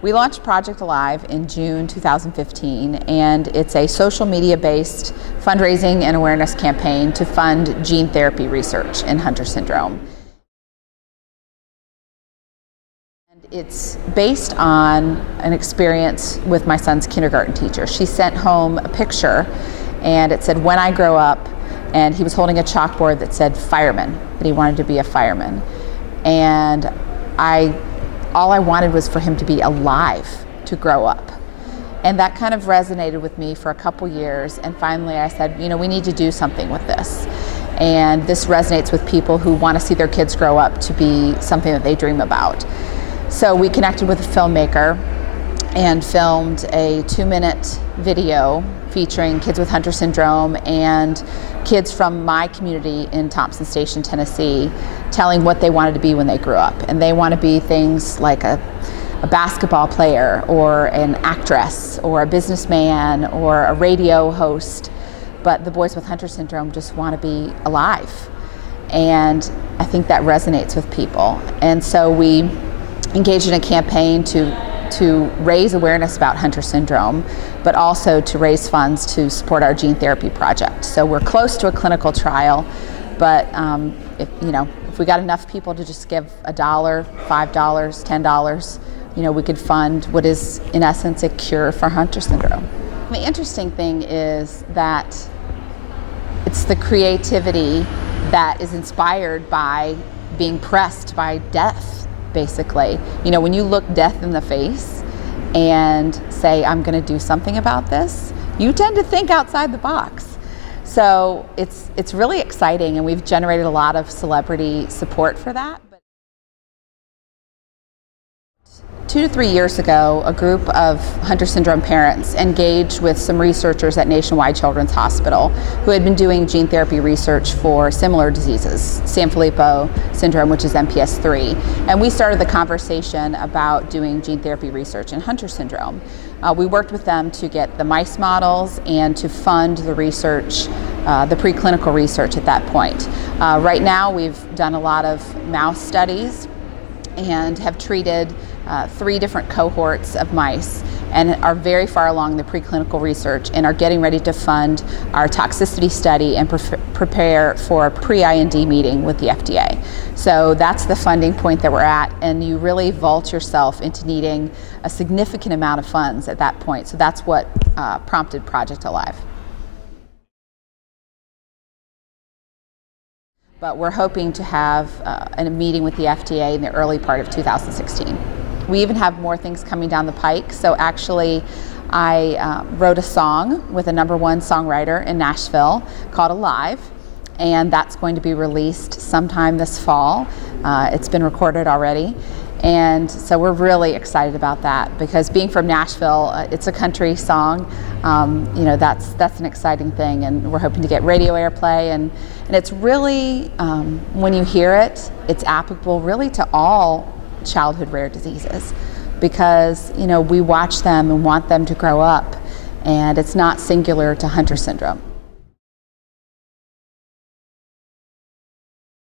We launched Project Alive in June 2015, and it's a social media-based fundraising and awareness campaign to fund gene therapy research in Hunter syndrome. And it's based on an experience with my son's kindergarten teacher. She sent home a picture, and it said, "When I grow up," and he was holding a chalkboard that said fireman, that he wanted to be a fireman. And all I wanted was for him to be alive, to grow up. And that kind of resonated with me for a couple years, and finally I said, we need to do something with this. And this resonates with people who want to see their kids grow up to be something that they dream about. So we connected with a filmmaker and filmed a 2-minute video featuring kids with Hunter syndrome and kids from my community in Thompson Station, Tennessee, telling what they wanted to be when they grew up. And they want to be things like a basketball player or an actress or a businessman or a radio host. But the boys with Hunter syndrome just want to be alive. And I think that resonates with people. And so we engaged in a campaign to raise awareness about Hunter syndrome, but also to raise funds to support our gene therapy project. So we're close to a clinical trial, but if we got enough people to just give $1, $5, $10, we could fund what is in essence a cure for Hunter syndrome. The interesting thing is that it's the creativity that is inspired by being pressed by death. Basically, when you look death in the face and say, I'm going to do something about this, you tend to think outside the box. So it's really exciting, and we've generated a lot of celebrity support for that. 2 to 3 years ago, a group of Hunter syndrome parents engaged with some researchers at Nationwide Children's Hospital who had been doing gene therapy research for similar diseases, Sanfilippo syndrome, which is MPS III. And we started the conversation about doing gene therapy research in Hunter syndrome. We worked with them to get the mice models and to fund the research, the preclinical research at that point. Right now, we've done a lot of mouse studies and have treated 3 different cohorts of mice and are very far along the preclinical research and are getting ready to fund our toxicity study and prepare for a pre-IND meeting with the FDA. So that's the funding point that we're at, and you really vault yourself into needing a significant amount of funds at that point. So that's what prompted Project Alive. But we're hoping to have a meeting with the FDA in the early part of 2016. We even have more things coming down the pike. So actually, I wrote a song with a #1 songwriter in Nashville called Alive, and that's going to be released sometime this fall. It's been recorded already. And so we're really excited about that, because being from Nashville, it's a country song. That's an exciting thing, and we're hoping to get radio airplay. And it's really, when you hear it, it's applicable really to all childhood rare diseases, because we watch them and want them to grow up, and it's not singular to Hunter syndrome.